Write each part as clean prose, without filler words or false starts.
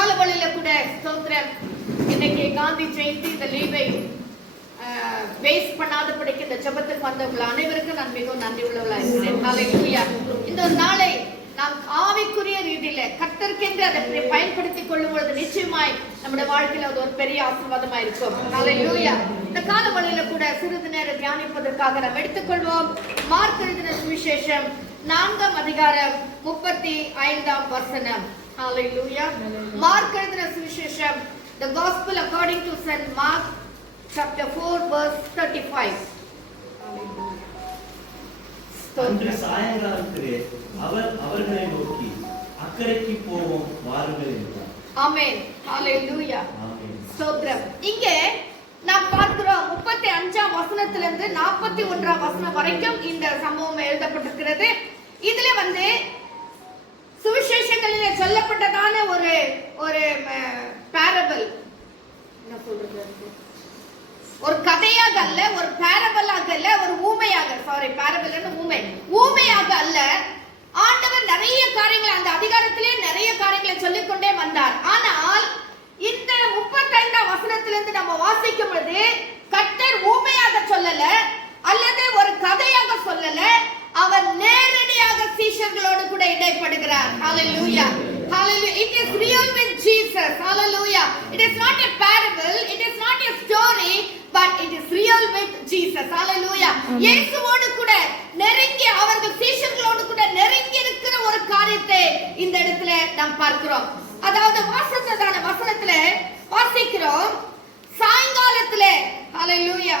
காலவழியில கூட ஸ்தோத்திரம், இன்னைக்கு காந்தி ஜெயந்தி, இந்த லீவை வேஸ்ட் பண்ணாத படிக்க இந்த ஜெபத்துக்கு வந்தவங்க அனைவருக்கும் நான் மிகவும் நன்றி உள்ளவளா இருக்கிறேன். ஹல்லேலூயா. இந்த நாளை நாம் ஆவிக்குரிய ரீதியில கர்த்தருக்கென்று அதை பயன்படுத்திக் கொள்ளும் பொழுது நிச்சயமாய் நம்முடைய வாழ்க்கையில அது ஒரு பெரிய ஆசீர்வாதமா இருக்கும். ஹல்லேலூயா. இந்த காலவழியில கூட சிறிது நேரம் தியானிப்பதற்காக நாம் எடுத்துக்கொள்வோம். மார்க் எழுதின சுவிசேஷம் 4ஆம் அதிகாரம் 35ஆம் வசனம். ஹல்லேலூயா. மார்க் எழுதின சுவிசேஷம், the gospel according to St. Mark chapter 4 verse 35. அன்று சாயங்காலத்திலே அவர் அவர்களை நோக்கி, அக்கறைக்கு போவோம் வாருங்கள் என்றார். ஆமென். ஹல்லேலூயா. ஆமென். ஸ்தோத்திரம். இங்கே நாம் பார்க்கிறோம் 35ஆம் வசனத்திலிருந்து 41ஆம் வசனம் வரைக்கும் இந்த சம்பவம் எழுதப்பட்டிருக்கிறது. இதுல சுவிசேஷங்களிலே சொல்லப்பட்டதான ஒரு ஒரு பேரபிள், என்ன சொல்றது, ஒரு கதையாக அல்ல, ஒரு பேரபிளாக அல்ல, ஒரு ஊமையாக, பேரபிள்னு ஊமையாக அல்ல. ஆண்டவர் நிறைய காரியங்களை அந்த அதிகாரத்திலே நிறைய காரியங்களை சொல்லிக்கொண்டே வந்தார். ஆனால் இந்த 35ஆம் வசனத்திலிருந்து நம்ம வாசிக்கும் பொழுது கர்த்தர் ஊமையாக சொல்லல, அல்லது ஒரு கதையாக சொல்லல, அவர் நேரடியாக சீஷர்களோடு கூட இடைப்படுகிறார். ஹalleluya. Hallelujah. It is real with Jesus. Hallelujah. It is not a parable, it is not a story, but it is real with Jesus. Hallelujah. இயேசுவோடு கூட நெருங்கி, அவர்கள் சீஷர்களோடு கூட நெருங்கி இருக்கிற ஒரு காரியத்தை இந்த இடத்துல நாம் பார்க்கிறோம். அதாவது வாசகதான வசனத்துல வாசிக்கிறோம், சாயங்காலத்திலே, ஹalleluya,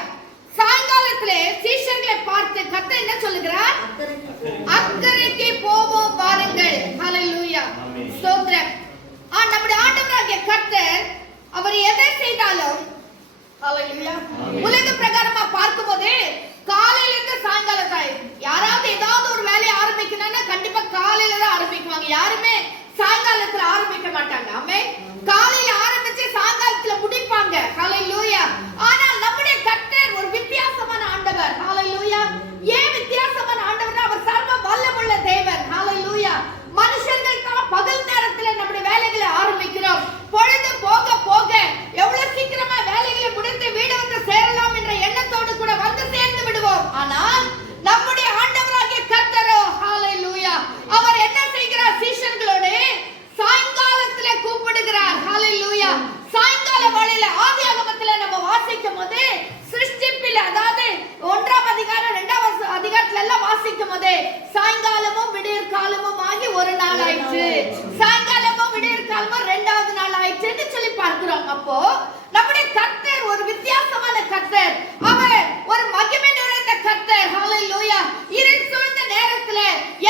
சாயங்காலத்திலே சீஷர்களை பார்த்து கர்த்தர் என்ன சொல்லுகிறார்? அக்கறைக்கு போவோம் வாருங்கள். ஹalleluya. ஸ்தோத்திரம். நம்முடைய ஆண்டவராகிய கர்த்தர் அவர் எதை செய்தாலும், ஹalleluya, உலக பிரகாரமா பார்க்கும்போது காலையில இருந்து சாயங்காலம் தான். யாராவது ஏதாவது ஒரு வேலையை ஆரம்பிக்கணும்னா கண்டிப்பா காலையில தான் ஆரம்பிக்குவாங்க. யாருமே சாயங்காலத்துல ஆரம்பிக்க மாட்டாங்க. ஆமென். காலையில ஆரம்பிச்சு சாயங்காலத்துல முடிப்பாங்க. ஹalleluya. ஆனால் நம்முடைய கர்த்தர் ஒரு வித்தியாசமான ஆண்டவர். ஹalleluya. ஏன் வித்தியாசமான ஆண்டவர்னா அவர் சர்வ வல்லமையுள்ள தேவன். ஹalleluya. மனுஷர்கள் தான் பகல் நேரத்துல நம்முடைய வேலைகளை ஆரம்பிக்கிறோம். பொழுது போக போக எவ்வளவு சீக்கிரமா வேலைகளை முடித்து வீடு வந்து சேரலாம் என்ற எண்ணத்தோடு கூட வந்து சேர்ந்து விடுவோம். ஆனால் நம்முடைய ஆண்டவராகிய கர்த்தரோ, ஹalleluya, அவர் என்ன செய்கிறார்? சீஷர்களோடு சாயங்காலத்திலே கூப்பிடுகிறார். ஹalleluya. சாயங்கால வேளையில ஆதியாகமத்திலே நம்ம வாசிக்கும் போது சிருஷ்டிப்பில், அதாவது 1ஆம் அதிகாரம் 2ஆம் அதிகாரத்துல எல்லாம் வாசிக்கும் போது சாயங்காலமும் விடியற் காலமும் ஆகி ஒரு நாள் ஆயிற்று, சாயங்காலமும் விடியற் காலமும் 2வது நாள் ஆயிற்றுன்னு சொல்லி பார்க்கிறோம். அப்போ நம்முடைய கர்த்தர் ஒரு வித்தியாசமான கர்த்தர், அவர் ஒரு மகிமை நிறைந்த கர்த்தர். ஹalleluya. இருள் சூழ்ந்த நேரத்துல,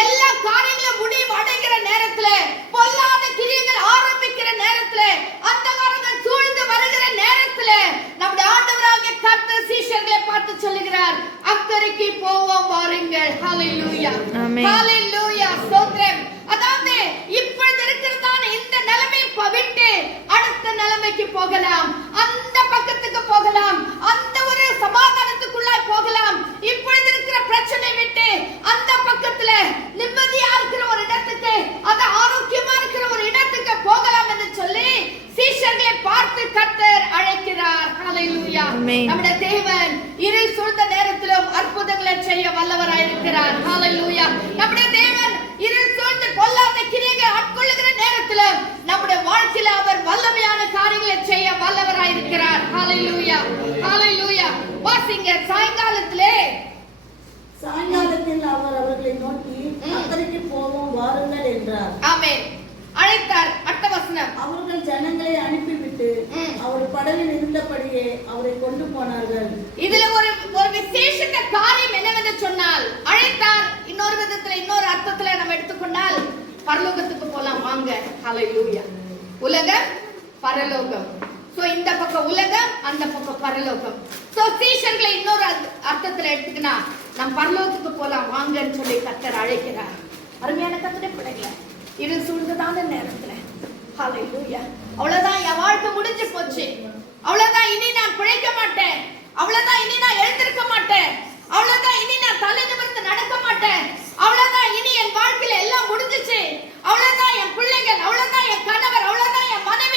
எல்லா காரியங்களும் முடிவு அடைகிற நேரத்துல, பொல்லாத கிரியைகள் ஆரம்பிக்கிற நேரத்துல, அந்தகாரங்கள் சூழ்ந்து வருகிற நேரத்துல நம்முடைய ஆண்டவராகிய கர்த்தர் சீஷர்களை பார்த்து சொல்லுகிறார், அக்கறைக்கு போவோம் வாருங்கள். ஹalleluya. ஹalleluya. ஸ்தோத்திரம். அதாவது இப்பொழுது இருக்கிறதான இந்த நிலைமை விட்டு அடுத்த நிலைமைக்கு போகலாம், அந்த பக்கத்துக்கு போகலாம், அந்த ஒரு சமாதானத்துக்குள்ளாய் போகலாம். இப்பொழுது இருக்கிற பிரச்சனை விட்டு அந்த பக்கத்துல நிம்மதியா இருக்கிற ஒரு இடத்துக்கு, அது ஆரோக்கியமா இருக்கிற ஒரு இடத்துக்கு போகலாம் என்று சொல்லி சீஷர்களை பார்த்து கர்த்தர் அழைக்கிறார். ஹalleluya. நம்முடைய தேவன் இருள் சூழ்ந்த நேரத்திலும் அற்புதங்களை செய்ய வல்லவராய் இருக்கிறார். ஹalleluya. நம்முடைய தேவன் இருள் சூழ்ந்து பொல்லாத கிரியைகளை ஆட்கொள்ளுகிற நேரத்துல நம்முடைய வாழ்க்கையில அவர் வல்லமையான காரியங்களை செய்ய வல்லவராய் இருக்கிறார். ஹalleluya. ஹalleluya. வாசிங்க. சாயங்காலத்தில் அவர் அவர்களை நோக்கி, அக்கறைக்கு போவோம் வாருங்கள் என்றார். ஆமென். அழைத்தார். அடுத்த வசனம். அவர்கள் ஜனங்களை அனுப்பிவிட்டு அவர் படகில் இருந்தபடியே அவரை கொண்டு போனார்கள். இதுல ஒரு விசேஷத்த காரியம் என்னவென்று சொன்னால், அழைத்தார். இன்னொரு விதத்துல, இன்னொரு அர்த்தத்துல நம்ம எடுத்துக்கொண்டால் பரலோகத்துக்கு போலாம் வாங்க. ஹalleluya. உலகம், பரலோகம். சோ இந்த பக்கம் உலகம், அந்த பக்கம் பரலோகம். சோ சீஷர்களை இன்னொரு அர்த்தத்துல எடுத்துக்கினா நம்ம பரலோகத்துக்கு போலாம் வாங்கன்னு சொல்லி கர்த்தர் அழைக்கிறார். அருமையான கர்த்தருடைய பிள்ளைகளே, இருள் சூழ்ந்ததான நேரத்துல, ஹalleluya, அவ்வளவுதான், என் வாழ்க்கை முடிஞ்சு போச்சு, அவ்வளவுதான், இனி நான் பிழைக்க மாட்டேன், அவ்வளவுதான், இனி நான் எழுந்திருக்க மாட்டேன், அவ்வளவுதான், இனி நான் தலை நிமிர்ந்து நடக்க மாட்டேன், அவ்வளவுதான், இனி என் வாழ்க்கையில எல்லாம் முடிஞ்சிச்சு, அவ்வளவுதான், என் பிள்ளைகள், அவ்வளவுதான், என் கணவர், அவ்வளவுதான், என் மனைவி,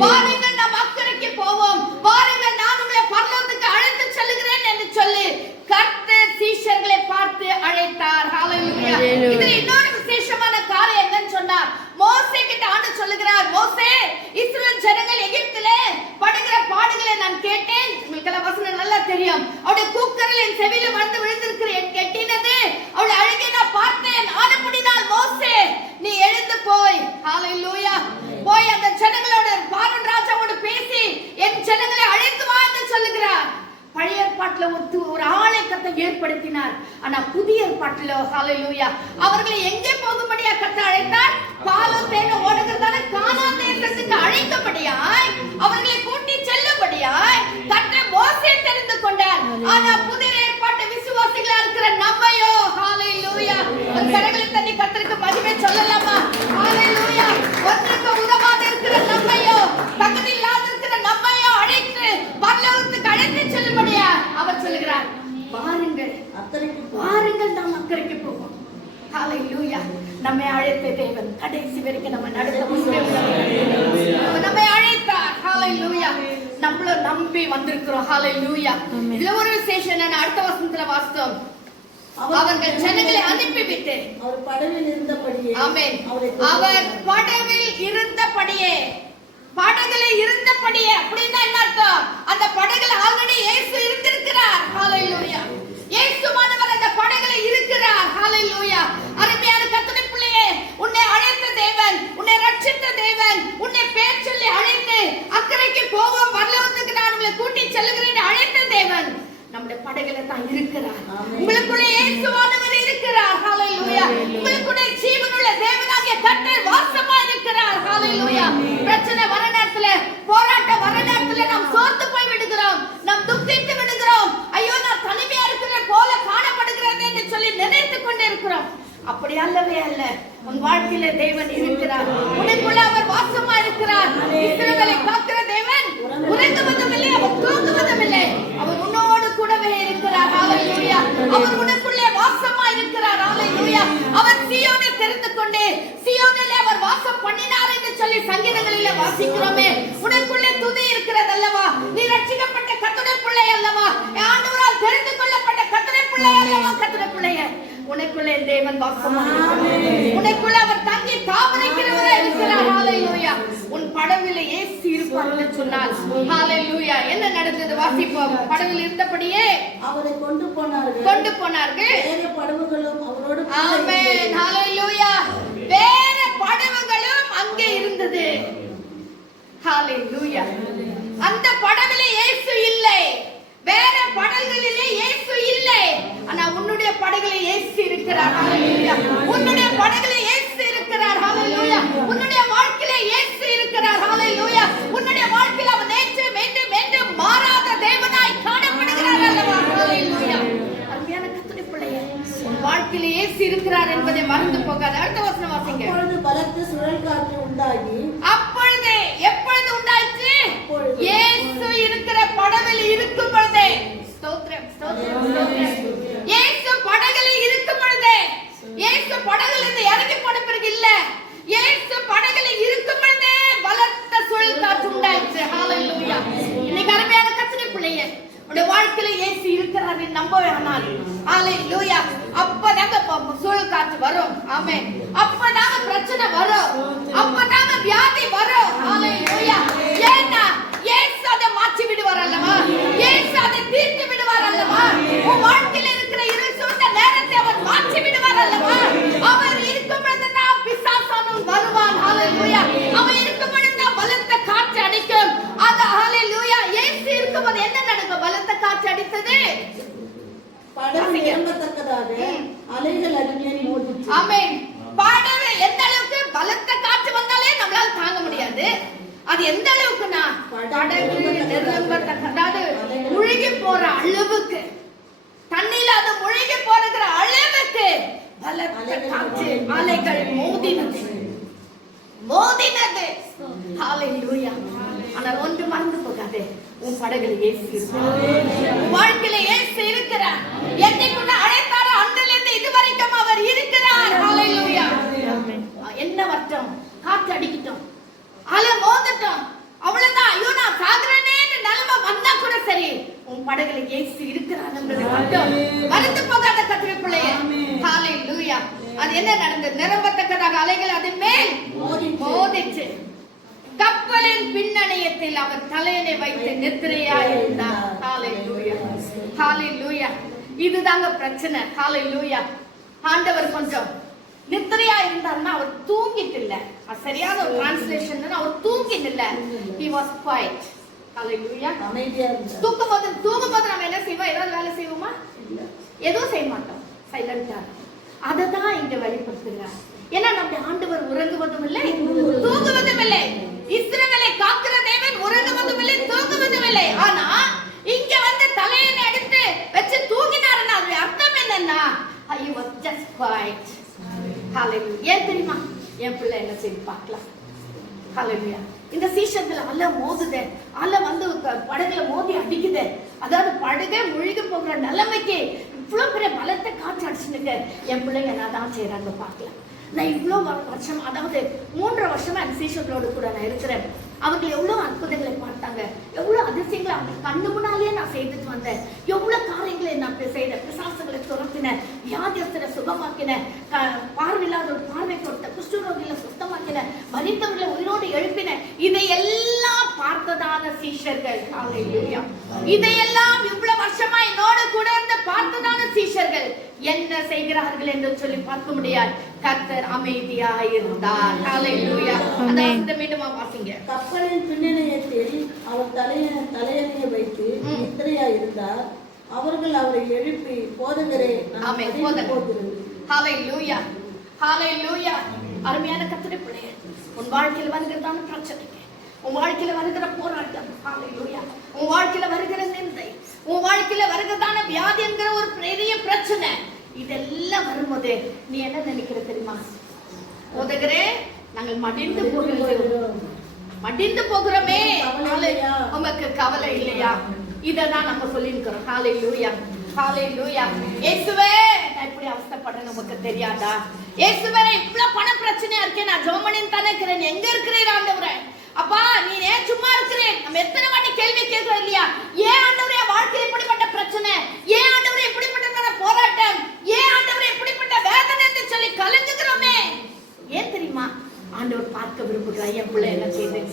வாருங்கள் நாம் அக்கறைக்கு போவோம், வாருங்கள் நான் உங்களை பரலோகத்துக்கு அழைத்து செல்கிறேன் என்று சொல்லி கர்த்தர் சீஷர்களை பார்த்து அழைத்தார். ஹalleluya. இது இன்னொரு விசேஷமான காரியம் என்னன்னு சொன்னார், மோசே கிட்ட ஆண்டவர் சொல்லுகிறார், மோசே இஸ்ரவேல் ஜனங்கள் எகிப்திலே படுகிற பாடுகளை நான் கேட்டேன். உங்களுக்கு வசனம் நல்லா தெரியும். அவருடைய கூக்குரல் என் செவியில வந்து விழுந்திருக்கிறேன், கேட்டினது அவளை அழுகை நான் பார்த்தேன். ஆனபடினால் மோசே நீ எழுந்து போய், ஹalleluya, போய் அந்த ஜனங்களோட பார்வோன் ராஜாவோடு பேசி என் ஜனங்களை அழைத்து வா என்று சொல்லுகிறார். பழைய ஏற்பாட்டுல ஒரு ஆளை கர்த்தர் ஏற்படுத்தினார். ஆனா புதிய ஏற்பாட்டுல ஹalleluya அவர்களை எங்கே போகும்படியா கர்த்தர் அழைத்தார்? பாலும் தேனும் ஓடுகிறதான கானான் தேசத்துக்கு அழைக்கும்படியாய், அவர்களை கூட்டி செல்லும்படியாய் கர்த்தர் மோசே தெரிந்து கொண்டார். ஆனா புதிய ஏற்பாட்டு விசுவாசிகளா இருக்கிற நம்மையோ ஹalleluya அந்த கரங்களை தட்டி கர்த்தருக்கு மகிமை சொல்லலாமா? ஹalleluya ஒன்றுக்கு உதவாத இருக்கிற நம்மையோ, தகுதி இல்லாத இருக்கிற நம்மையோ அழைத்து பரலோகத்துக்கு அழைத்து செல்லும்படியா அவர் சொல்லுகிறார், வாருங்கள் வாருங்கள் நாம் அக்கறைக்கு போவோம். ஹalleluya நம்மை அழைத்த தேவன் கடைசி வரைக்கும் நம்ம நடத்த நம்மை அழைத்தார். ஹalleluya நம்மள நம்பி வந்திருக்கிறோம். ஹalleluya இதுல ஒரு விசேஷம் என்ன, அடுத்த வசனத்துல வாசித்தோம், அவர்கள் ஜனங்களை அனுப்பிவிட்டு அவர் படவில் இருந்தபடியே, ஆமென், அவர் படவில் இருந்தபடியே, படகுல இருந்தபடியே அப்படின்னா என்ன அர்த்தம்? அந்த படகுல ஆல்ரெடி இயேசு இருந்திருக்கிறார். ஹalleluya இயேசுவானவர் அந்த படகுல இருக்கிறார். ஹalleluya அருமையான கர்த்தருடைய பிள்ளையே, உன்னை அழைத்த தேவன், உன்னை ரட்சித்த தேவன், உன்னை பேர் சொல்லி அழைத்து அக்கறைக்கு போவோம் பரலோகத்துக்கு நான் உங்களை கூட்டி செல்கிறேன் அழைத்த தேவன் நம்முடைய படகுல தான் இருக்கிறார். உங்களுக்குள்ளே இயேசுவானவர் இருக்கிறார். ஹalleluya உங்களுக்குள்ளே ஜீவனுள்ள தேவனாகிய கர்த்தர் வாசமா இருக்கிறார். ஹalleluya பிரச்சனை வர நேரத்துல, போராட்டம் வர நேரத்துல நாம் சோர்ந்து போய் விடுகிறோம், நாம் துக்கித்து விடுகிறோம், ஐயோ நான் தனிமையா இருக்கிற போல காணப்படுகிறேன் என்று சொல்லி நினைத்துக் கொண்டே இருக்கிறோம். அப்படி அல்லவே அல்ல, உன் வாழ்க்கையில தேவன் இருக்கிறார், உனக்குள்ள அவர் வாசமா இருக்கிறார். இஸ்ரவேலை காக்கிற தேவன் உறங்குவதும் இல்லை, அவர் தூங்குவதும் இல்லை, அவர் உன்னோடு கூடவே இருக்கிறார். ஹalleluya அவர் உனக்குள்ளே வாசமா இருக்கிறார். ஹalleluya அவர் சீயோனை தெரிந்து கொண்டு சீயோனிலே அவர் வாசம் பண்ணினார் என்று சொல்லி சங்கீதங்களிலே வாசிக்கிறோமே. உனக்குள்ளே துதி இருக்கிறது அல்லவா? நீ ரட்சிக்கப்பட்ட கர்த்தருடைய பிள்ளை அல்லவா? ஆண்டவரால் தெரிந்து கொள்ளப்பட்ட கர்த்தருடைய பிள்ளை அல்லவா? கர்த்தருடைய பிள்ளையே, உனக்குள்ளே தேவன் வாசமா இருக்கிறார், உனக்குள்ளே அவர் தங்கி தாமரைக்கிறவரா இருக்கிறார். ஹalleluya உன் படவில இயேசு இருப்பார் என்று சொன்னால் ஹalleluya என்ன நடந்தது வாசிப்போம். படவில் இருந்தபடியே அவரை கொண்டு போனார்கள், வேற படகுகளும் அவரோடு, ஆமென் ஹalleluya வேற படகுகளும் அங்கே இருந்தது. ஹalleluya அந்த படவிலே இயேசு இல்லை, வேற படகுகளிலே இயேசு இல்லை, ஆனா உன்னுடைய படகுல இயேசு இருக்கிறார். ஹalleluya உன்னுடைய படகுல இயேசு இருக்கிறார். ஹalleluya உன்னுடைய வாழ்க்கையில இயேசு இருக்கிறார். ஹalleluya உன்னுடைய வாழ்க்கையில அவர் நேற்று மீண்டும் மீண்டும் மாறாத தேவனாய் காணப்படுகிறார் அல்லவா? ஹalleluya அருமையான கர்த்தருடைய பிள்ளையே, உன் வாழ்க்கையில இயேசு இருக்கிறார் என்பதை மறந்து போகாத. அடுத்த வசனம் வாசிங்க. அப்பொழுது பலத்த சுழல் காற்று உண்டாகி, அப்பொழுது எப்பொழுது உண்டாயிற்று? இயேசு இருக்கிற படவில் இருக்கும் பொழுதே. ஸ்தோத்திரம் ஸ்தோத்திரம் ஸ்தோத்திரம். இயேசு படகுல இருக்கும் பொழுதே, இயேசு படகுல இருந்து இறங்கி போன பிறகு இல்ல, இயேசு படகுல இருக்கும் பொழுதே பலத்த சுழல் காற்று உண்டாயிற்று. ஹalleluya இன்னைக்கு அருமையான கர்த்தருடைய பிள்ளையே, உன்னுடைய வாழ்க்கையில இயேசு இருக்கிறார் என்று நம்பவே ஆனால் ஹalleluya அப்பதாங்க சுழல் காற்று வரும். ஆமென் அப்பதாங்க பிரச்சனை வரும், அப்பதாங்க வியாதி வரும். ஹalleluya ஏன்னா இயேசு அதை மாற்றி விடுவார் அல்லவா? இயேசு அதை தீர்த்து விடுவார் அல்லவா? உன் வாழ்க்கையில இருக்கிற இருள் சூழ்ந்த நேரத்தை அவர் மாற்றி விடுவார் அல்லவா? அவர் இருக்கும் பொழுது நான் பிசாசானவன் வருவான். ஹalleluya அவர் இருக்கும் பொழுது நான் பலத்த காற்று அடிக்கும். அது ஹalleluya இயேசு இருக்கும்போது என்ன நடக்கும்? பலத்த காற்று அடித்தது, படகு நிரம்பத்தக்கதாக அலைகள் அருகில் மோதிற்று. ஆமென் படகு எந்த அளவுக்கு பலத்த காற்று வந்தாலே நம்மளால தாங்க முடியாது. அது எந்த அளவுக்குனா படகு நிரம்பத்தக்கதாக முழுகி போற அளவுக்கு, தண்ணியில அது முழுகி போகிற அளவுக்கு பலத்த காற்று அலைகள் மோதினது. ஹalleluya ஆனால் ஒன்று மறந்து போகாதே, உன் படகுல இயேசு இருக்கிறார், உன் வாழ்க்கையில இயேசு இருக்கிறார். என்னைக்குள்ள அழைத்தாரோ அன்றிலிருந்து இதுவரைக்கும் அவர் இருக்கிறார். ஹalleluya என்ன வட்டம் காற்று அடிக்கட்டும், அலை மோதட்டும், அவ்வளவுதான். ஐயோ நான் சாகுறேனேன்னு நிலைமை வந்தா கூட சரி, உன் படகுல இயேசு இருக்கிறாருன்றதை மட்டும் மறந்து போகாத கர்த்தருடைய பிள்ளையே. ஹalleluya. அது என்ன நடந்தது? நிரம்பத்தக்கதாக அலைகள் அதன் மேல் மோதிச்சு. கப்பலின் பின்னணியத்தில் அவர் தலையணை வைத்து நித்திரையாயிருந்தார். ஹalleluya. ஹalleluya. இதுதாங்க பிரச்சனை. ஹalleluya. ஆண்டவர் கொஞ்சம் நித்திரையா இருந்தாருன்னா அவர் தூங்கிட்டு இல்ல. சரியான ஒரு டிரான்ஸ்லேஷன், அவர் தூங்கிட்டு இல்ல. he was quiet. ஹalleluya. அமைதியா இருந்தார். தூங்கும்போது நம்ம என்ன செய்வோம்? ஏதாவது வேலை செய்வோமா? எதுவும் செய்ய மாட்டோம், சைலண்டா. அததான் இங்க வெளிப்படுத்துகிறார். ஏன்னா நம்ம ஆண்டவர் உறங்குவதும் இல்லை, தூங்குவதும் இல்லை. இஸ்ரவேலை காக்கிற தேவன் உறங்குவதும் இல்லை, தூங்குவதும் இல்லை. ஆனா இங்க வந்து தலையணை எடுத்து வச்சு தூங்கினாருன்னா அது அர்த்தம் என்னன்னா, he was just quiet. ஹalleluya. ஏன் தெரியுமா? என் பிள்ளை என்ன செய்து பார்க்கலாம். ஹalleluya. இந்த சீசன்ல அலை மோதுதே, அலை வந்து படகுல மோதி அடிக்குதே, அதாவது படகே முழுகி போகிற நிலைமைக்கு இவ்வளவு பெரிய பலத்தை காற்று அடிச்சுனுங்க. என் பிள்ளைங்க நான் தான் செய்யறாங்க பார்க்கலாம். நான் இவ்வளோ வருஷம், அதாவது 3.5 வருஷமா அந்த சீசர்களோடு கூட நான் இருக்கிறேன். அவர்கள் எவ்வளவு அற்புதங்களை பார்த்தாங்க, எவ்வளவு அதிசயங்களை அவங்க கண்ணு முன்னாலேயே நான் செய்துட்டு வந்தேன். எவ்வளவு காரியங்களை நான் செய்தேன். பிசாசுகளை துரத்தினேன், வியாதியஸ்தரை சுகமாக்கினேன், பார்வையில்லாத ஒரு பார்வை கொடுத்த, குஷ்டரோகிகளை சுத்தமாக்கினேன், மரித்தவர்களை உயிரோடு எழுப்பினேன். இதையெல்லாம் பார்த்ததான சீஷர்கள். ஹalleluya. இதையெல்லாம் இவ்வளவு வருஷமா என்னோடு கூட இருந்து பார்த்ததான சீஷர்கள் என்ன செய்கிறார்கள் என்று சொல்லி பார்க்க முடியாது. கர்த்தர் அமைதியாக இருந்தார். ஹalleluya. அந்த வசனத்தை மீண்டும் வாசிங்க. கப்பலின் பின்னணியத்தில் அவர் தலையணையை வைத்து நித்திரையா இருந்தார். அவர்கள் அவரை எழுப்பி, போதகரே, ஆமென், போதகர். ஹalleluya. ஹalleluya. அருமையான கர்த்தருடைய பிள்ளையே, உன் வாழ்க்கையில் வருகிறதான பிரச்சனை, உன் வாழ்க்கையில வருகிற போராட்டம், ஹalleluya, உன் வாழ்க்கையில வருகிற நிந்தை, உன் வாழ்க்கையில வருகிறதான வியாதி என்கிற ஒரு பெரிய பிரச்சனை, இதெல்லாம் வரும்போது நீ என்ன நினைக்கிற தெரியுமா? போதகரே, நாங்கள் மடிந்து போகிறோமே, உமக்கு கவலை இல்லையா? இததான் நம்ம சொல்லியிருக்கிறோம். ஹalleluya. ஹalleluya. இயேசுவே, நான் இப்படி அவஸ்தைப்படுறேன்னு உமக்கு தெரியாதா? இயேசுவே, இவ்வளவு பண பிரச்சனையா இருக்கே, நான் ஜெபம் பண்ணிட்டு தானே இருக்கிறேன். எங்க இருக்கிறீர் ஆண்டவரே? அப்பா, நீ ஏன் சும்மா இருக்கிறேன்? நம்ம எத்தனை வாட்டி கேள்வி கேட்கிறோம் இல்லையா? ஏன் ஆண்டவரே வாழ்க்கையில் இப்படிப்பட்ட பிரச்சனை? ஏன் ஆண்டவரே இப்படிப்பட்ட போராட்டம்? ஏன் ஆண்டவரே இப்படிப்பட்ட வேதனை என்று சொல்லி கலங்குகிறோமே? ஏன் தெரியுமா? ஆண்டவர் பார்க்க விரும்புகிறார். என் பிள்ளை என்ன செய்தேன்,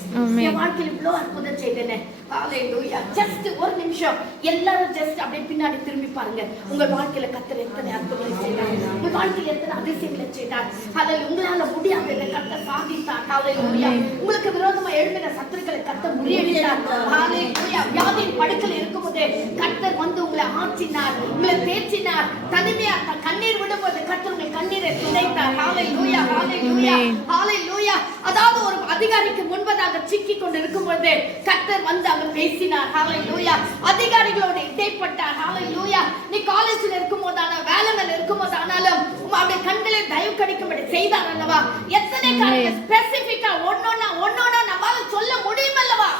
என் வாழ்க்கையில் இவ்வளவு அற்புதம் செய்தேனே. ஹalleluya. ஜஸ்ட் ஒரு நிமிஷம் எல்லாரும் ஜஸ்ட் அப்படியே பின்னாடி திரும்பி பாருங்க. உங்க வாழ்க்கையில கர்த்தர் எத்தனை அற்புதங்களை செய்தார், உங்க வாழ்க்கையில எத்தனை அதிசயங்களை செய்தார். ஹalleluya. உங்களால முடியாததை கர்த்தர் சாதித்தார். ஹalleluya. உங்களுக்கு விரோதமா எழும்பின சத்துருக்களை கர்த்தர் முறியடித்தார். ஹalleluya. வியாதியின் படுக்கையில் இருக்கும்போது கர்த்தர் வந்து உங்களை ஆற்றினார், உங்களை தேற்றினார். தனிமையா கண்ணீர் விடும்போது கர்த்தர் உங்கள் கண்ணீரை துடைத்தார். ஹalleluya. ஹalleluya. ஹalleluya. அதாவது ஒரு அதிகாரிக்கு முன்பதாக சிக்கி கொண்டு இருக்கும்போது கர்த்தர் வந்து அங்க பேசினார். ஹalleluya. அதிகாரிகளோடு இடைப்பட்டார். ஹalleluya. நீ காலேஜில் இருக்கும்போதான, வேலைகள் இருக்கும்போதானாலும் அவருடைய கண்களை தயவு கிடைக்கும்படி செய்தார் அல்லவா? எத்தனை காரியங்கள் ஸ்பெசிபிக்கா ஒன்னொன்னா நம்மால சொல்ல முடியும் அல்லவா?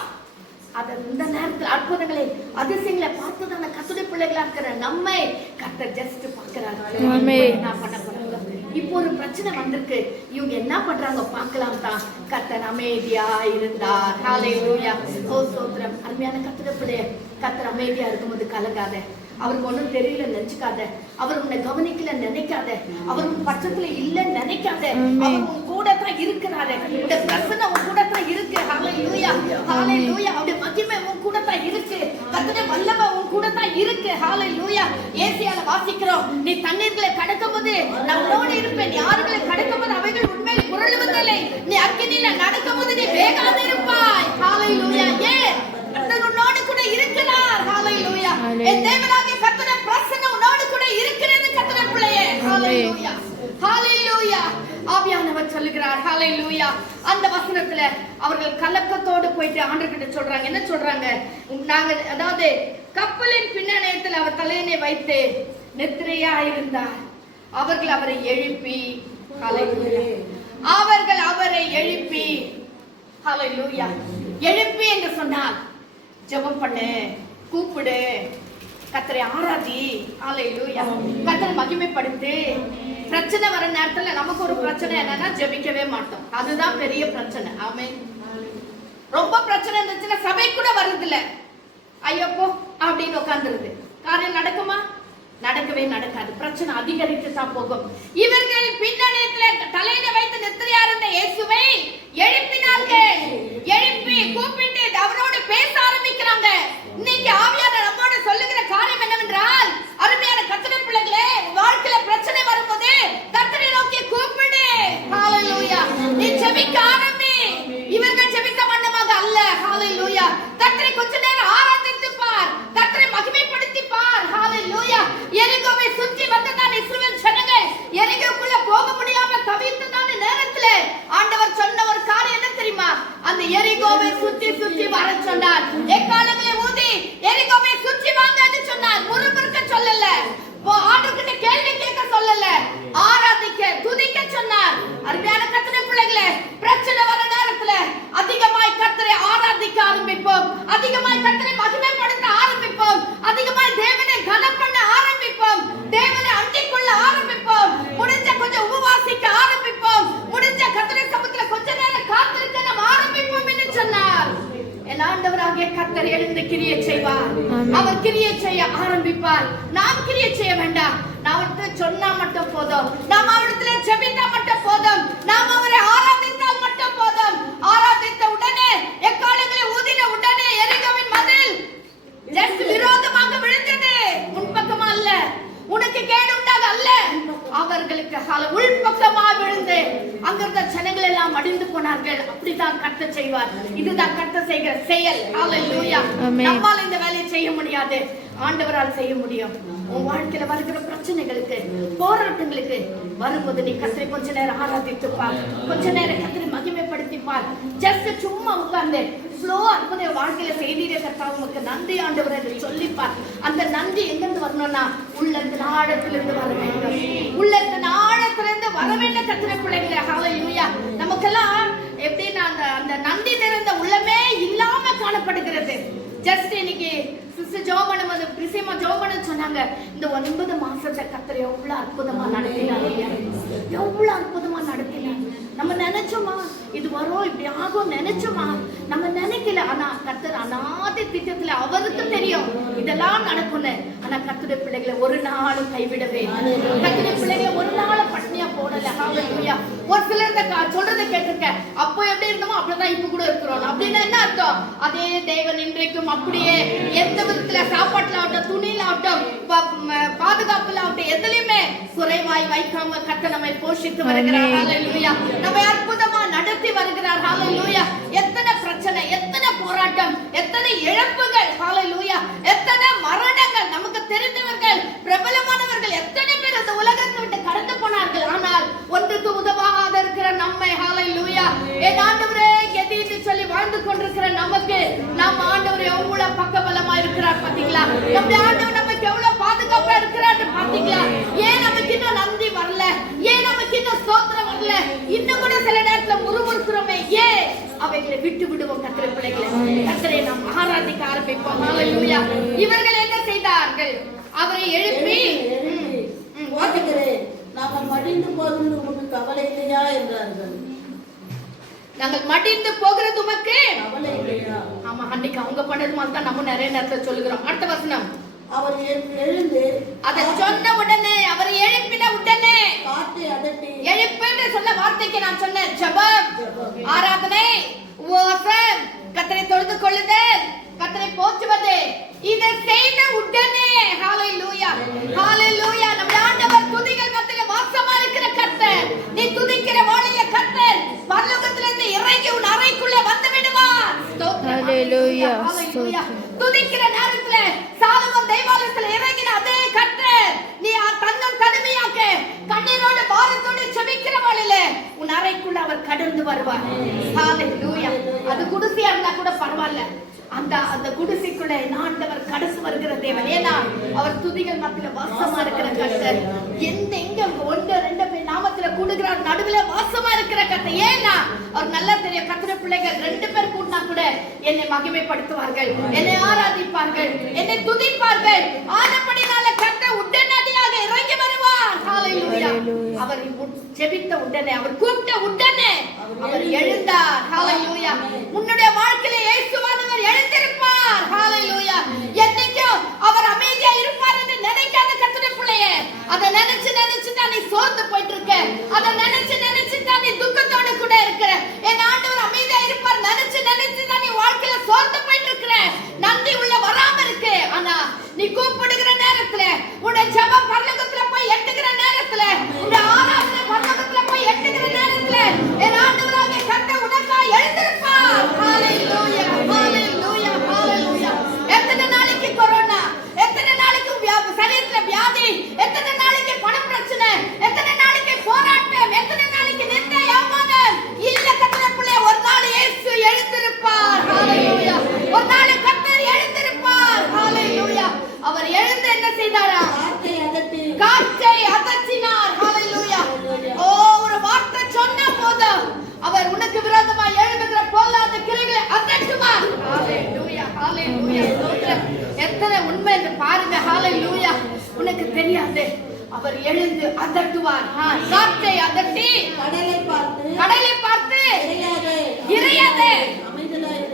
அது இந்த நேரத்தில் அற்புதங்களை அதிசயங்களை பார்த்ததான கர்த்தருடைய பிள்ளைகளா இருக்கிற நம்மை கர்த்தர் ஜஸ்ட் பார்க்கிறார். என்ன பண்ண போறாங்க? இப்போ ஒரு பிரச்சனை வந்திருக்கு, இவங்க என்ன பண்றாங்க பார்க்கலாம் தான். கர்த்தர் அமைதியா இருந்தார். ஹalleluya. ஓ ஸ்தோத்திரம். அருமையான கர்த்தருடைய பிள்ளையே, கர்த்தர் அமைதியா இருக்கும்போது கலங்காத, அவருக்கு ஒன்றும் தெரியல நினைச்சுக்காத, அவர் உன்னை கவனிக்கல நினைக்காத, அவர் உன் பட்சத்துல இல்லைன்னு நினைக்காத. அவர் உன் கூட தான் இருக்கிறாரு. இந்த பிரச்சனை உன் கூட தான் இருக்கு. ஹalleluya. ஹalleluya. அவருடைய மகிமை உன் கூட தான் இருக்கு. கர்த்தருடைய வல்லமை உன் கூட தான் இருக்கு. ஹalleluya. ஏசாயால வாசிக்கிறோம், நீ தண்ணீர்களை கடக்கும்போது நான் உன்னோடு இருப்பேன், யார்களை கடக்கும்போது அவைகள் உண்மையில் புரளுவதில்லை, நீ அக்கினியில நடக்கும்போது நீ வேகாது இருப்பாய். ஹalleluya. ஏன்? கர்த்தர் உன்னோடு கூட இருக்கிறார். ஹalleluya. என் தேவனாகிய கர்த்தருடைய பிரசன்னம் உன்னோடு கூட இருக்கிறது கர்த்தருடைய பிள்ளையே. ஹalleluya. ஹalleluya. ஆவியானவர் சொல்லுகிறார். ஹalleluya. அந்த வசனத்துல அவர்கள் கலக்கத்தோடு போயிட்டு ஆண்டவர்கிட்ட சொல்றாங்க. என்ன சொல்றாங்க? நாங்க, அதாவது கப்பலின் பின்னணியத்தில் அவர் தலையணை வைத்து நித்திரையா இருந்தார். அவர்கள் அவரை எழுப்பி, ஹalleluya, அவர்கள் அவரை எழுப்பி, ஹalleluya, எழுப்பி என்று சொன்னார். ஜெபம் பண்ணு, கூப்பிடு, கர்த்தரை ஆராதி, ஹalleluya, கர்த்தரை மகிமைப்படுத்து. பிரச்சனை வர நேரத்துல நமக்கு ஒரு பிரச்சனை என்னன்னா ஜெபிக்கவே மாட்டோம். அதுதான் பெரிய பிரச்சனை. ஆமென். ரொம்ப பிரச்சனை இருந்துச்சுன்னா சபை கூட வருது இல்ல. ஐயோ போ அப்படின்னு உட்கார்ந்துருது. காரியம் நடக்குமா? நடக்கவே நடக்காது. பிரச்சனை அதிகரித்து தான் போகும். இவர்கள் பின்னணியத்துல தலையில வைத்து நித்திரையா இருந்த இயேசுவை எழுப்பினார்கள். எழுப்பி கூப்பிட்டு அவரோடு பேச ஆரம்பிக்கிறாங்க. இன்னைக்கு ஆவியானவர் நம்மோடு சொல்லுகிற காரியம் என்னவென்றால், அருமையான கர்த்தருடைய பிள்ளைகளே, வாழ்க்கையில பிரச்சனை வரும்போது கர்த்தரை நோக்கி கூப்பிடு. ஹalleluya. நீ ஜெபிக்க ஆரம்பி. இவர்கள் ஜெபித்த வண்ணமாக அல்ல. ஹalleluya. கர்த்தரை கொஞ்ச நேரம் ஆராதித்து பார். கர்த்தரை மகிமைப்படுத்தி பார். ஹalleluya. எரிகோவை சுற்றி வந்ததான இஸ்ரவேல் ஜனங்கள் எரிகோக்குள்ள போக முடியாம தவித்ததான நேரத்துல ஆண்டவர் சொன்ன ஒரு காரியம் என்ன தெரியுமா? அந்த எரிகோவை சுற்றி சுற்றி வர சொன்னார். எக்காலங்களை ஊதி எரிகோவை சுற்றி வாங்கன்னு சொன்னார். முறுமுறுக்க சொல்லல, ஆண்டவர்கிட்ட கேள்வி கேட்க சொல்லல, ஆராதிக்க துதிக்க சொன்னார். அருமையான கர்த்தருடைய பிள்ளைகளே, பிரச்சனை வர நேரத்துல அதிகமாய் கர்த்தரை ஆராதிக்க ஆரம்பிப்போம். அதிகமாய் கர்த்தரை மகிமைப்படுத்த ஆரம்பிப்போம். அதிகமாய் தேவனை கனம் பண்ண ஆரம்பிப்போம். தேவனை அண்டிக் கொள்ள ஆரம்பிப்போம். முடிஞ்ச கொஞ்சம் உபவாசிக்க ஆரம்பிப்போம். முடிஞ்ச கர்த்தரை சமூகத்துல கொஞ்ச நேரம் காத்திருக்க நாம் ஆரம்பிப்போம் என்று சொன்னார். என் ஆண்டவராகிய கர்த்தர் எழுந்து கிரியை செய்வார். அவர் கிரியை செய்ய ஆரம்பிப்பார். நாம் கிரியை செய்ய வேண்டாம். நாம் அவருக்கு சொன்னா மட்டும் போதும். நாம் அவரிடத்துல ஜெபித்தா மட்டும் போதும். நாம் அவரை ஆராதித்தால் மட்டும் போதும். ஆராதித்த உடனே எக்காலங்களை ஊதின உடனே எரிகோவின் மதில் ஜஸ்ட் விரோதமாக விழுந்தது. முன்பக்கமா அல்ல, உனக்கு கேடு உண்டாக அல்ல, அவர்களுக்கு உள்பக்கமா விழுந்து அங்கிருந்த ஜனங்கள் எல்லாம் மடிந்து போனார்கள். அப்படிதான் கர்த்தர் செய்வார். இதுதான் கர்த்தர் செய்கிற செயல். ஹalleluya. நம்மால இந்த வேலையை செய்ய முடியாது, ஆண்டவரால் செய்ய முடியும். உன் வாழ்க்கையில வருகிற பிரச்சனைகளுக்கு, போராட்டங்களுக்கு வரும்போது நீ கர்த்தரை கொஞ்ச நேரம் ஆராதித்துப்பார். கொஞ்ச நேரம் கர்த்தரை மகிமைப்படுத்திப்பார். ஜஸ்ட் சும்மா உட்கார்ந்து ஸ்லோ அற்புத வாழ்க்கையில செய்தியில கர்த்தாவே உமக்கு நன்றி ஆண்டவரே என்று சொல்லிப்பார். அந்த நன்றி எங்கிருந்து வரணும்னா உள்ளத்தின் ஆழத்திலிருந்து வர வேண்டும். உள்ளத்தின் ஆழத்திலிருந்து வர வேண்டும். கர்த்தருடைய பிள்ளைகளே, ஹalleluya. நமக்கெல்லாம் எப்படின்னா அந்த நன்றி நிறைந்த உள்ளமே இல்லாம காணப்படுகிறது. ஜஸ்ட் இன்னைக்கு சிஸ்டர் ஜோபனம் வந்து பிரிசிமா ஜோபனம் சொன்னாங்க, இந்த 9 மாசத்தை கர்த்தர் எவ்வளவு அற்புதமா நடத்தினார். எவ்வளவு அற்புதமா நடத்தினார். நம்ம நினைச்சோமா இது வரும் இப்படி ஆகும் நினைச்சோமா? நம்ம நினைக்கல. ஆனா கர்த்தர் அநாதி திட்டத்துல அவருக்கு தெரியும் இதெல்லாம் நடக்கும்னு. ஆனா கர்த்தருடைய பிள்ளைகளை ஒரு நாளும் கைவிடவே, கர்த்தருடைய பிள்ளைகளை ஒரு நாளும் பட்னியா போடல. ஹalleluya. ஒரு சிலர் சொல்றதை கேட்டிருக்க, அப்போ எப்படி இருந்தோமோ அப்படிதான் இப்ப கூட இருக்கிறோம். அப்படின்னா என்ன அர்த்தம்? அதே தேவன் இன்றைக்கும் அப்படியே எந்த விதத்துல சாப்பாட்டுல ஆகட்டும், துணியில ஆகட்டும், பாதுகாப்புல ஆகட்டும், எதுலயுமே குறைவாய் வைக்காம கர்த்தர் நம்மை போஷித்து வருகிறார். ஹalleluya. நம்மை அற்புதமா நடத்தி வருகிறார். ஹalleluya. எத்தனை பிரச்சனை, எத்தனை போராட்டம், எத்தனை இழப்புகள், ஹalleluya, எத்தனை மரணங்கள், நமக்கு தெரிந்தவர்கள் பிரபலமானவர்கள் எத்தனை பேர் இந்த உலகத்தை விட்டு கடந்து போனார்கள். ஆனால் ஒன்றுக்கு உதவாத இருக்கிற நம்மை, ஹalleluya, என் ஆண்டவரே கெதின்னு சொல்லி வாழ்ந்து கொண்டிருக்கிற நமக்கு நம்ம ஆண்டவர் எவ்வளவு பக்கபலமா இருக்கிறார் பாத்தீங்களா? நம்முடைய ஆண்டவர் நமக்கு எவ்வளவு பாதுகாப்பா இருக்கிறார் பாத்தீங்களா? ஏன் நமக்கு இன்னும் நன்றி வரல? ஏன் நமக்கு இன்னும் ஸ்தோத்திரம் வரல? இன்னும் கூட சில நேரத்துல முறுமுறுக்கிறோமே, ஏன்? அவைகளை விட்டு விடுவோம். கர்த்தருடைய பிள்ளைகளே, கர்த்தரை நாம் ஆராதிக்க ஆரம்பிப்போம். ஹalleluya. இவர்கள் என்ன செய்தார்கள்? அவரை எழுப்பி நாங்கள் மடிந்து போகிறது உமக்கு கவலை இல்லையா என்றார்கள். நாங்கள் மடிந்து போகிறது உமக்கு கவலை இல்லையா? ஆமா, அன்னைக்கு அவங்க பண்ணது மாதிரி தான் நம்ம நிறைய நேரத்துல சொல்லுகிறோம். அடுத்த வசனம், அவர் எழுந்து அதை சொன்ன உடனே, அவரை எழுப்பின உடனே, காற்றை அதட்டி, எழுப்புன்னு சொன்ன வார்த்தைக்கு நான் சொன்னேன் ஜெபம், ஆராதனை, உபவாசம், கர்த்தரை தொழுது கொள்ளுதல், கர்த்தரை போற்றுவது. இதை செய்த உடனே, ஹalleluya, ஹalleluya, நம்ம ஆண்டவர் துதிகள் மத்தியில வாசமா இருக்கிற கர்த்தர். நீ துதிக்கிற வாளில கர்த்தர் பரலோகத்திலிருந்து இறங்கி உன் அறைக்குள்ள வந்து விடுவார். ஸ்தோத்திரம், ஹalleluya, ஹalleluya. துதிக்கிற நேரத்துல சாலமோன் தேவாலயத்துல இறங்கின அதே கர்த்தர் நீ தன்னம் தனிமையாக்க கண்ணீரோடு பாரத்தோடு செபிக்கிற வாளில உன் அறைக்குள்ள அவர் கடந்து வருவார். ஹalleluya. அது குடிசையா இருந்தா கூட பரவாயில்ல, அந்த குடிசைக்குள்ள ஆண்டவர் கடந்து வருகிற தேவன். ஏன்னா அவர் துதிகள் மத்தியில வாசமா இருக்கிற கர்த்தர். எங்க 1-2 பேர் நாமத்துல கூடுகிறார், நடுவுல வாசமா இருக்கிற கர்த்தர். ஏன்னா அவர் நல்லா தெரியும், கர்த்தருடைய பிள்ளைகள் 2 பேர் கூட்டினா கூட என்னை மகிமைப்படுத்துவார்கள், என்னை ஆராதிப்பார்கள், என்னை துதிப்பார்கள். ஆனபடினால கர்த்தர் உடனடியாக இறங்கி வருவார். ஹalleluya, அவர் ஜெபித்த உடனே, அவர் கூப்பிட்ட உடனே அவர் எழுந்தார். ஹalleluya. உன்னுடைய வாழ்க்கையில இயேசுவானவர் எழுந்திருப்பார். ஹalleluya. என்னைக்கும் அவர் அமைதியா இருப்பார் என்று நினைக்காத கர்த்தருடைய பிள்ளையே, அதை நினைச்சு நினைச்சு தான் நீ சோர்ந்து போயிட்டு இருக்க. அதை நினைச்சு நினைச்சு தான் நீ துக்கத்தோட கூட இருக்கிற. என் ஆண்டவர் அமைதியா இருப்பார் நினைச்சு நினைச்சு தான் நீ வாழ்க்கையில சோர்ந்து போயிட்டு இருக்கிற. நன்றி உள்ள வராம இருக்கு. ஆனா நீ கூப்பிடுகிற நேரத்துல, உன்னுடைய ஜெபம் பரலோகத்துல போய் எட்டுகிற நேரத்துல, உன்னுடைய ஆராதனை பரலோகத்துல போய் எட்டுகிற நேரத்துல, என் ஆண்டவராகிய கர்த்தர் உனக்காக எழுந்திருப்பார். ஹalleluya, ஹalleluya, ஹalleluya. எத்தனை நாளைக்கு கொரோனா, எத்தனை நாளைக்கு சரீரத்துல வியாதி, எத்தனை நாளைக்கு பண பிரச்சனை, எத்தனை நாளைக்கு போராட்டம், எத்தனை நாளைக்கு நிந்தை அவமானம். இல்ல கர்த்தருடைய பிள்ளை, ஒரு நாள் இயேசு எழுந்திருப்பார். ஹalleluya. ஒரு நாள் கர்த்தர் எழுந்திருப்பார். ஹalleluya. அவர் எழுந்து என்ன செய்தாரா? காற்றை அதட்டினார். ஹalleluya. ஓ, ஒரு வார்த்தை சொன்ன போதும் அவர் உனக்கு விரோதமாய் எழும்புகிற பொல்லாத கிளைகளை அதட்டுவார். ஹalleluya, ஹalleluya. எத்தனை உண்மை என்று பாருங்க. ஹalleluya. உனக்கு தெரியாது, அவர் எழுந்து அதட்டுவார். காற்றை அதட்டி கடலை பார்த்து இறையாதே.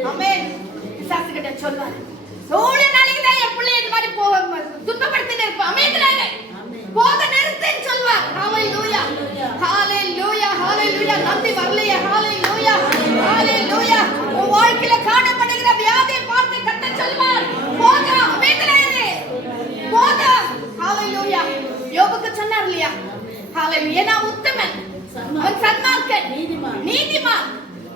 ஆமென். பிசாசுகிட்ட சொல்வார், சோழ நாளைக்கு தான் என் பிள்ளை இந்த மாதிரி துன்பப்படுத்திட்டு இருப்ப, அமைதியாக போக நிறுத்தேன்னு சொல்வார். ஹalleluya, ஹalleluya, ஹalleluya. நம்பி வரலையே. ஹalleluya, ஹalleluya. உன் வாழ்க்கையில காணப்படுகிற வியாதியை பார்த்து கர்த்தர் சொல்வார், போக அமைதியாக போக. ஹalleluya. யோபுக்கு சொன்னார் இல்லையா? ஹalleluya. நான் உத்தமன், அவன் சன்மார்க்கன், நீதிமான்.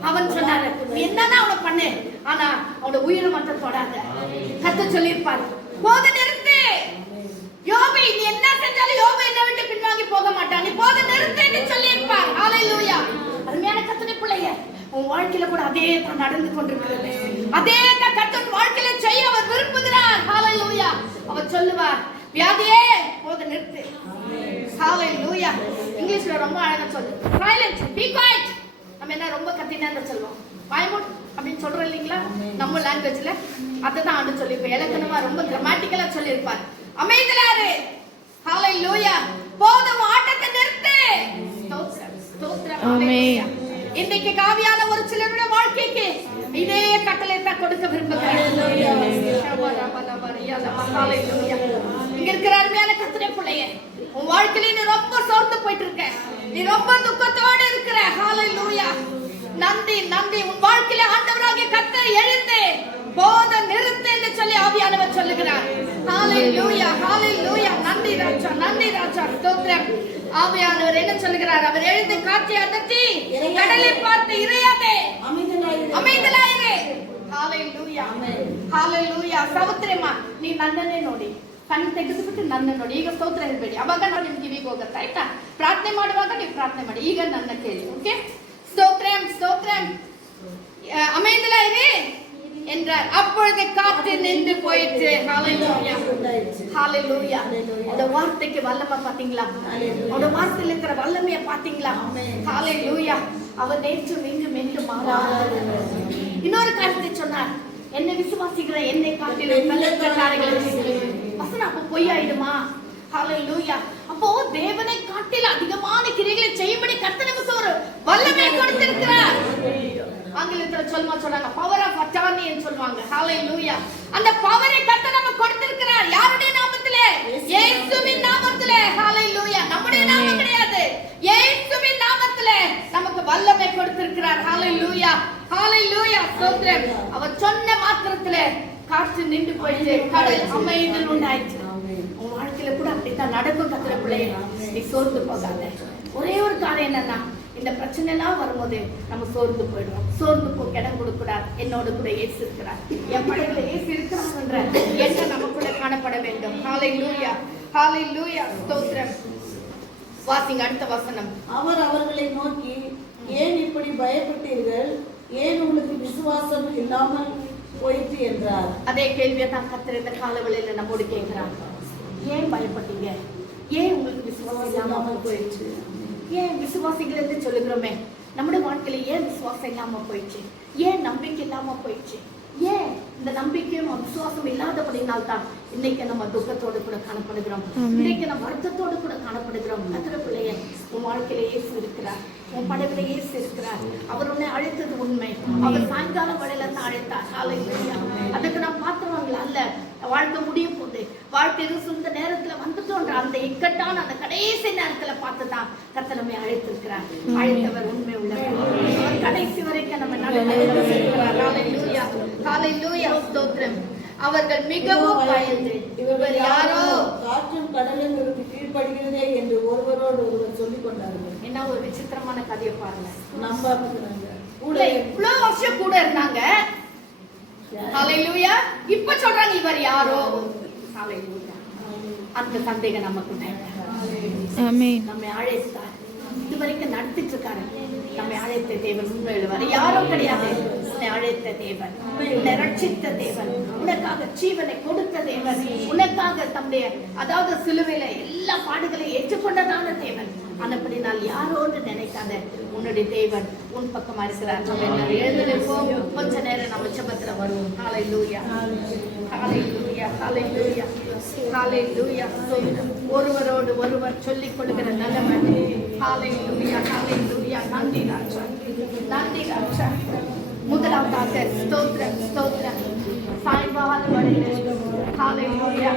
அவன் சொன்னாரு, என்னன்னா அவனை பண்ணு, ஆனா அவனோட உயிரை மட்டும் தொடாத. கர்த்தர் சொல்லியிருப்பார், போக நிறுத்து. யோபு நீ என்ன செஞ்சாலும் யோபு என்னை விட்டு பின்வாங்கி போக மாட்டான், நீ போக நிறுத்துன்னு சொல்லியிருப்பார். ஹalleluya. அருமையான கர்த்தருடைய பிள்ளையே, உன் வாழ்க்கையில கூட அதே தான் நடந்து கொண்டிருக்கிறது. அதே தான் கர்த்தர் வாழ்க்கையில செய்ய அவர் விரும்புகிறார். ஹalleluya. அவர் சொல்லுவார், வியாதியே போக நிறுத்து. ஹalleluya. இங்கிலீஷ்ல ரொம்ப அழகா சொல்லு, silence, be quiet. நம்ம என்ன ரொம்ப கத்தினா சொல்லுவோம், வாய்மூட் அப்படின்னு சொல்றோம் இல்லைங்களா? நம்ம லாங்குவேஜ்ல அதுதான் ஆண்டு சொல்லியிருப்பேன். இலக்கணமா ரொம்ப கிராமட்டிக்கலா சொல்லியிருப்பார். அமைதியாரு. ஹalleluya. போதும், ஆட்டத்தை நிறுத்து. ஸ்தோத்திரம், ஸ்தோத்திரம். ஆமென். இன்னைக்கு காவியான ஒரு சிலருடைய வாழ்க்கைக்கு இதே கட்டளை தான் கொடுக்க விரும்புகிறேன். இங்க இருக்கிற அருமையான கர்த்தருடைய பிள்ளையே, உன் வாழ்க்கையில நீ ரொம்ப சோர்ந்து போயிட்டு இருக்க, நீ ரொம்ப துக்கத்தோடு இருக்கிற. ஹalleluya. நன்றி, நன்றி. உன் வாழ்க்கையில ஆண்டவராகிய கர்த்தர் எழுந்து போத நிறுத்து என்று சொல்லி ஆவியானவர் சொல்லுகிறார். ஹalleluya, ஹalleluya. நன்றி ராஜா, நன்றி ராஜா. ஸ்தோத்திரம். ஆவியானவர் என்ன சொல்லுகிறார்? அவர் எழுந்து காற்றை அதட்டி கடலை பார்த்து இறையாதே, அமைதியாயிரு. ஹalleluya, ಹalಲೆಲೂಯಾ. ಸೌತ್ರಮ್ಮ ನೀ ನನ್ನನ್ನೇ ನೋಡಿ, ಕಣ್ಣು ತೆಗೆದುಬಿಟ್ಟು ನನ್ನ ನೋಡಿ. ಈಗ ಸ್ತೋತ್ರ ಹೇಳ್ಬೇಡಿ, ಅವಾಗ ನಾನು ನಿಮ್ಗೆ ಕಿವಿಗೆ ಹೋಗುತ್ತೆ, ಆಯ್ತಾ? ಪ್ರಾರ್ಥನೆ ಮಾಡುವಾಗ ನೀವು ಪ್ರಾರ್ಥನೆ ಮಾಡಿ, ಈಗ ನನ್ನ ಕೇಳಿ. ಓಕೆ? ஸ்தோத்திரம், ஸ்தோத்திரம். அமைதலாயிரு என்றார். அப்பொழுது காற்று நின்று போயிற்று. ஹalleluya, ஹalleluya. அந்த வார்த்தைக்கு வல்லமை பாத்தீங்களா? அந்த வார்த்தையில இருக்கிற வல்லமையை பாத்தீங்களா? ஹalleluya. அவர் நேற்று இன்று மென்று மாறாதவர். இன்னொரு காரியத்தை சொன்னார், என்னை விசுவாசிக்கிற என்னை காட்டிலும் பலத்த காரியங்களை செய்கிறேன். வசனம் அப்ப பொய்யாயிடுமா? ஹalleluya. அப்போ தேவனை காட்டிலும் அதிகமான கிரியைகளை செய்யும்படி கர்த்தர் நமக்கு ஒரு வல்லமை கொடுத்திருக்கிறார். ஆங்கிலத்துல சொல்றாங்க பவர் ஆஃப் அட்டார்னி ன்னு சொல்வாங்க. ஹalleluya. அந்த பவரை கர்த்தர் நமக்கு கொடுத்திருக்கிறார். யாருடைய நாமத்திலே? இயேசுவின் நாமத்திலே. ஹalleluya. நம்முடைய நாமம் கிடையாது, இயேசுவின் நாமத்திலே நமக்கு வல்லமை கொடுத்திருக்கிறார். ஹalleluya, ஹalleluya. ஸ்தோத்திரம். அவர் சொன்ன மாத்திரத்திலே காற்று நின்று போயிட்டு கடல் அமைதி உண்டாயிற்று. உன் வாழ்க்கையில கூட அப்படித்தான் நடக்கும் கர்த்தருடைய பிள்ளையே. நீ சோர்ந்து போகாத. ஒரே ஒரு காரியம் என்னன்னா, இந்த பிரச்சனை எல்லாம் வரும்போது நம்ம சோர்ந்து போயிடுவோம். சோர்ந்து போக இடம் கொடுக்கூடாது. என்னோட கூட இயேசு இருக்கிறார், என் படையில இயேசு இருக்கிறார்ன்ற எண்ணம் நமக்குள்ள காணப்பட வேண்டும். ஹalleluya, ஹalleluya. ஸ்தோத்திரம். வாசிங்க அடுத்த வசனம். அவர் அவர்களை நோக்கி, ஏன் இப்படி பயப்பட்டீர்கள்? ஏன் உங்களுக்கு விசுவாசம் இல்லாமல் போயிற்று என்றார். அதே கேள்வியை தான் கர்த்தர் இந்த காலவெளியில நம்மோடு கேட்கிறார். ஏன் பயப்பட்டீங்க? ஏன் உங்களுக்கு விசுவாசம் இல்லாம போயிடுச்சு? ஏன் விசுவாசிகள் என்று சொல்லுகிறோமே, நம்முடைய வாழ்க்கையில ஏன் விசுவாசம் இல்லாம போயிடுச்சு? ஏன் நம்பிக்கை இல்லாம போயிடுச்சு? ஏன் இந்த நம்பிக்கையும் விசுவாசம் இல்லாதபடினால்தான் இன்னைக்கு நம்ம துக்கத்தோடு கூட காணப்படுகிறோம். இன்னைக்கு நம்ம வருத்தத்தோடு கூட காணப்படுகிறோம். கத்திர பிள்ளையே, உன் வாழ்க்கையில இயேசு இருக்கிறார், உன் படவில இயேசு இருக்கிறார். அவர் உன்னை அழைத்தது உண்மை. அவர் சாயங்கால வேளையில தான் அழைத்தார். ஹல்லேலூயா. அதுக்கு நாம் பார்த்தவங்கள அல்ல. வாழ்க்கை முடிய போகுது, வாழ்க்கை இந்த நேரத்துல வந்துட்டோன்ற அந்த இக்கட்டான அந்த கடைசி நேரத்துல பார்த்துதான் கர்த்தர் நம்மை அழைத்திருக்கிறார். அழைத்தவர் உண்மை உள்ளவர். அவர் கடைசி வரைக்கும் நம்ம நடக்கிறார். ஹல்லேலூயா, ஹல்லேலூயா, ஸ்தோத்திரம். அவர்கள் மிகவும் பயந்து இவர் யாரோ காற்றும் கடலும் இவருக்கு கீழ்ப்படுகிறதே என்று ஒருவரோடு ஒருவர் சொல்லிக் கொண்டார்கள். என்ன ஒரு விசித்திரமான கதையை பாருங்க. நம்பாம கூட இவ்வளவு வருஷம் கூட இருந்தாங்க. ஹல்லேலூயா. இப்ப சொல்றாங்க இவர் யாரோ. ஹல்லேலூயா. அந்த சந்தேகம் நமக்கு நம்மை அழைத்தார், இதுவரைக்கும் நடத்திட்டு இருக்காரு. நம்மை அழைத்த தேவன் உண்மையில யாரும் கிடையாது. உன்னை அழைத்த தேவன், உன்னை ரட்சித்த தேவன், உனக்காக ஜீவனை கொடுத்த தேவன், உனக்காக தம்முடைய அதாவது சிலுவையில எல்லா பாடுகளையும் ஏற்றுக்கொண்டதான தேவன். அந்தபடி நான் யாரோடு நினைக்காத உன்னுடைய தேவன் உன் பக்கமா இருக்கிறார். நம்ம எல்லாரும் எழுந்து நிற்போம். கொஞ்ச நேரம் நம்ம ஜெபத்துல வருவோம். ஹல்லேலூயா, ஹல்லேலூயா, ஹல்லேலூயா, ஹல்லேலூயா. ஒருவரோடு ஒருவர் சொல்லிக் கொடுக்கிற நல்லவன். ஹல்லேலூயா, ஹல்லேலூயா. நன்றி ராஜா, நன்றி ராஜா. முதலாவதாக ஸ்தோத்திரம், ஸ்தோத்திரம். சாய்பால வழியில ஹல்லேலூயா.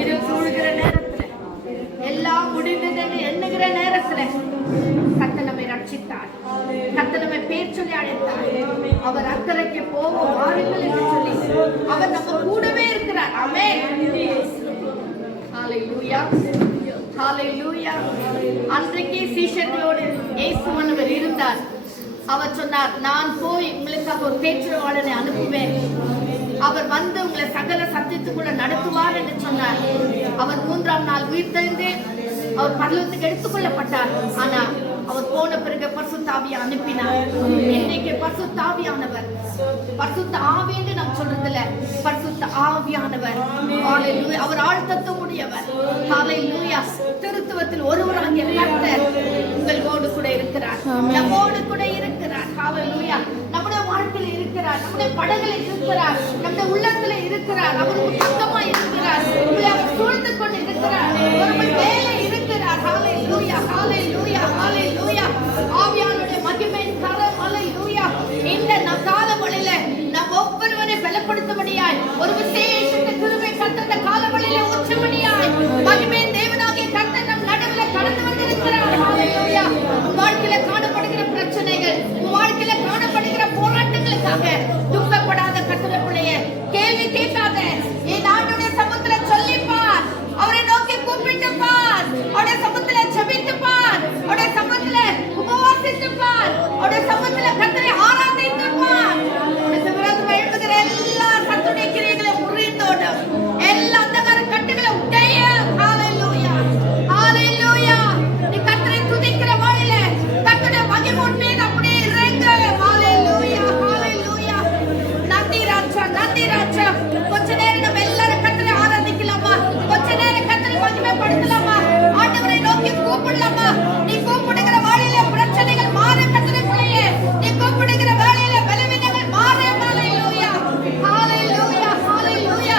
இரு சூழ்கிற நேரத்துல எல்லாம் முடிந்ததுன்னு எண்ணுகிற நேரத்துல கர்த்தர் நம்மை ரட்சித்தார். கர்த்தர் நம்மை பேர் சொல்லி அழைத்தார். அவர் அக்கறைக்கு போவோம் வாருங்கள் என்று சொல்லி அவர் நம்ம கூடவே இருக்கிறார். ஆமென். ஹல்லேலூயா, ஹல்லேலூயா. அன்றைக்கு சீஷர்களோடு இயேசுவானவர் இருந்தார். அவர் சொன்னார், நான் போய் உங்களுக்காக ஒரு பேச்சுவாளனை அனுப்புவேன். அவர் வந்து உங்களை சகல சத்தியத்துக்குள்ள நடத்துவார் என்று சொன்னார். அவர் 3ஆம் நாள் உயிர்த்தெழுந்து அவர் பரலோகத்துக்கு எடுத்துக்கொள்ளப்பட்டார். ஆனா அவர் போன பிறகு பரிசுத்த ஆவியை அனுப்பினார். இன்னைக்கு பரிசுத்த ஆவியானவர், பரிசுத்த ஆவி என்று நாம் சொல்றதில்ல, பரிசுத்த ஆவியானவர் ஹல்லேலூயா. அவர் ஆழ்த்தத்துவம் உடையவர். ஹல்லேலூயா. திருத்துவத்தில் ஒருவராகிய கர்த்தர் உங்களோடு கூட இருக்கிறார், நம்மோடு கூட இருக்கிறார். ஹல்லேலூயா. நம்முடைய வாழ்க்கையில இருக்கிறார், நம்முடைய படகுல இருக்கிறார், நம்முடைய உள்ளத்துல இருக்கிறார். அவருக்கு பக்கமா இருக்கிறார், உங்களை அவர் சூழ்ந்து கொண்டு இருக்கிறார், ஒரு வேலை இருக்கிறார். ஹல்லேலூயா, ஹல்லேலூயா, ஹல்லேலூயா. ஆவியானுடைய மகிமையின் கரம். ஹல்லேலூயா. இந்த காலவழியில நாம் ஒவ்வொருவரை பலப்படுத்தும்படியாய் ஒரு விசேஷ கிருபை கர்த்தர் காலவழியில ஊற்றும்படியாய் மகிமையின் தேவனாகிய கர்த்தர் நம் நடுவில் கடந்து வந்திருக்கிறார். ஹல்லேலூயா. உன் வாழ்க்கையில காணப்படுகிற பிரச்சனைகள், உன் வாழ்க்கையில காணப்படுகிற போராட்டங்களுக்காக துக்கப்படாத கர்த்தருடைய பிள்ளையே, கேள்வி கேட்காத. என் ஆண்டவருடைய சமூகத்துல சொல்லிப்பார், அவரை நோக்கி கூப்பிட்டு பார், அவருடைய சமூகத்துல ஜெபித்து பார், அவருடைய சமூகத்துல உபவாசித்து பார், அவருடைய சமூகத்துல கர்த்தரை ஆராதித்து பார். உனக்கு விரோதமாக எழுதுகிற எல்லா கர்த்தருடைய கிரியைகளை முறிந்தோடும், எல்லா அந்தகார கட்டுகளை உடைய. ஹல்லேலூயா, ஹல்லேலூயா. நீ கர்த்தரை துதிக்கிற வாழில கர்த்தருடைய மகிமை உன்மீது அப்படியே இறங்கு. ஹல்லேலூயா, ஹல்லேலூயா. நன்றி ராஜா, நன்றி ராஜா. கொஞ்ச நேரம் நம்ம எல்லாரும் கர்த்தரை ஆராதிக்கலாமா? கொஞ்ச நேரம் கர்த்தரை மகிமைப்படுத்தலாமா? ஆண்டவரை நோக்கி கூப்பிடலாமா? நீ கூப்பிடுகிற வாழில பிரச்சனைகள் மாற கர்த்தரை பிள்ளையே, நீ கூப்பிடுகிற வேளையில பலவீனங்கள் மாற. ஹல்லேலூயா, ஹல்லேலூயா, ஹல்லேலூயா.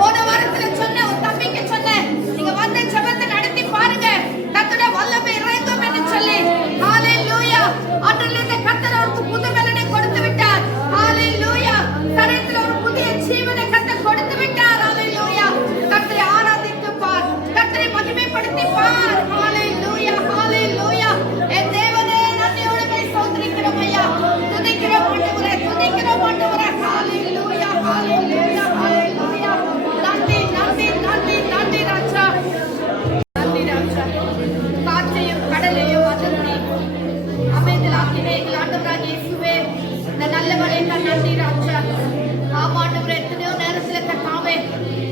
போன வாரத்துல சொன்ன ஒரு தம்பிக்கு சொன்னேன், நீங்க வந்து ஜெபத்தை நடத்தி பாருங்க, கர்த்தருடைய வல்லமை இறங்கும் என்று சொல்லி. ஹல்லேலூயா. ஆற்றலிலிருந்து கர்த்தர் அவருக்கு புது பலனை கொடுத்து விட்டார். ஹல்லேலூயா. சரீரத்தில் ஒரு புதிய ஜீவனை கர்த்தர் கொடுத்து விட்டார். ஹல்லேலூயா. கர்த்தரை ஆராதித்து பார், கர்த்தரை மகிமைப்படுத்தி பார். ஹல்லேலூயா, ஹல்லேலூயா. என் தேவனே, நன்றியோடு ஸ்தோத்திரிக்கிறோம் ஐயா, துதிக்கிறோம் ஆண்டவரே, துதிக்கிறோம் ஆண்டவரே. ஹல்லேலூயா, ஹல்லேலூயா, ஹல்லேலூயா. நன்றி, நன்றி, நன்றி, நன்றி ராஜா, நன்றி ராஜா. காற்றையும் கடலையும் அதிர்த்தி அமைதலாக்கினே எங்கள் ஆண்டவராகிய இயேசுவே, இந்த நல்லவரே நன்றி ராஜா. ஆமாண்டவரே, எத்தனையோ நேரத்துல கர்த்தாவே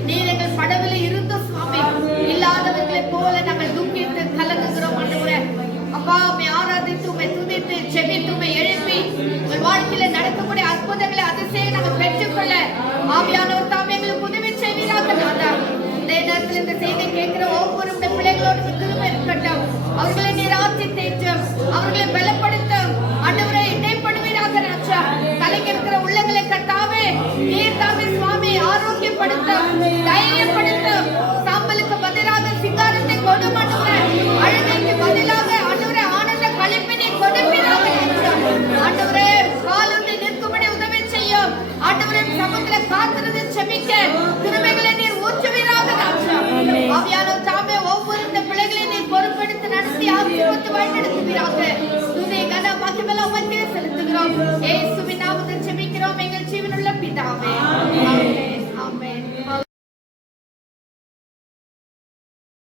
நீர் எங்கள் படவில இருந்த சுவாமி, இல்லாதவர்களை போல நாங்கள் துக்கித்து கலங்குகிறோம் ஆண்டவரே. அப்பா, உம்மை ஆராதித்து, உம்மை துதித்து, ஜெபித்து, உம்மை எழுப்பி உங்கள் வாழ்க்கையில நடக்கக்கூடிய அற்புதங்களை அதிசயம் நாங்கள் பெற்றுக்கொள்ள ஆவியானவர் தாமே எங்களுக்கு உதவி செய்வீராக. நாதா, இந்த நேரத்தில் இந்த செய்தி கேட்கிற ஒவ்வொரு பிள்ளைகளோடு கிருபை இருக்கட்டும். அவர்களை நீர் ஆசீர்வதித்தும் அவர்களை பலப்படுத்தும் ஆண்டவரே. இடைப்படுவீராக ராஜா. கலங்கி இருக்கிற உள்ளங்களை கர்த்தாவே நீர் தாமே சுவாமி ஆரோக்கியப்படுத்த